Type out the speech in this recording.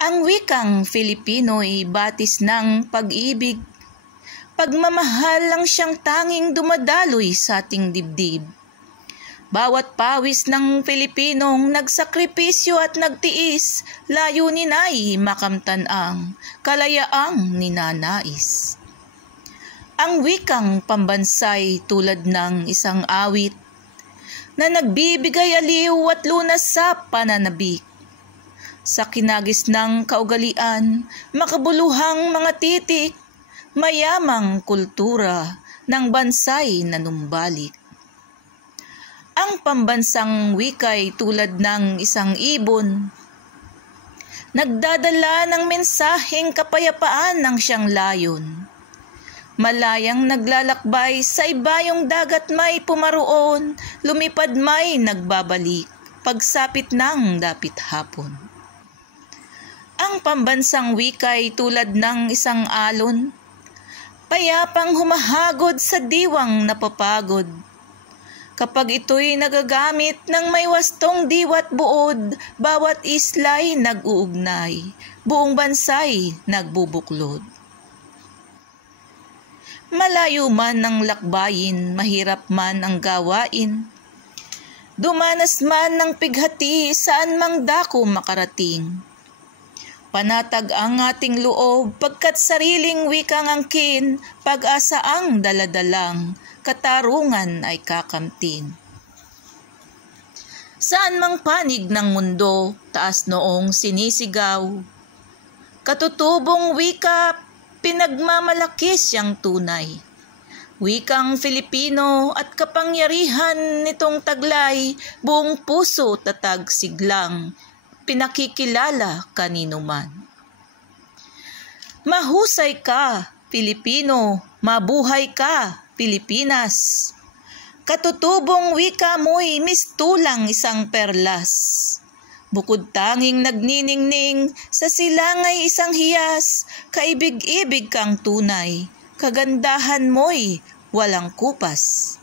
Ang wikang Filipino'y batis ng pag-ibig. Pagmamahal lang siyang tanging dumadaloy sa ating dibdib. Bawat pawis ng Pilipinong nagsakripisyo at nagtiis, layunin ay makamtan ang kalayaang ninanais. Ang wikang pambansay tulad ng isang awit na nagbibigay aliw at lunas sa pananabik. Sa kinagis ng kaugalian, makabuluhang mga titik, mayamang kultura ng bansay na numbalik. Ang pambansang wika'y tulad ng isang ibon, nagdadala ng mensaheng kapayapaan ng siyang layon. Malayang naglalakbay sa ibayong dagat may pumaroon, lumipad may nagbabalik, pagsapit ng dapit hapon. Ang pambansang wika'y tulad ng isang alon, payapang humahagod sa diwang napapagod. Kapag ito'y nagagamit ng may wastong diwa't buod, bawat isla'y nag-uugnay, buong bansay nagbubuklod. Malayo man ang lakbayin, mahirap man ang gawain, dumanas man ng pighati, saan mang dako makarating. Panatag ang ating loob, pagkat sariling wikang angkin, pag-asa ang daladalang, katarungan ay kakamtin. Saan mang panig ng mundo, taas noong sinisigaw, katutubong wika, pinagmamalaki siyang tunay. Wikang Filipino at kapangyarihan nitong taglay, buong puso tatag siglang, pinakikilala kanino man. Mahusay ka, Pilipino, mabuhay ka, Pilipinas. Katutubong wika mo'y mistulang isang perlas. Bukod tanging nagniningning, sa silangay isang hiyas, kaibig-ibig kang tunay, kagandahan mo'y walang kupas.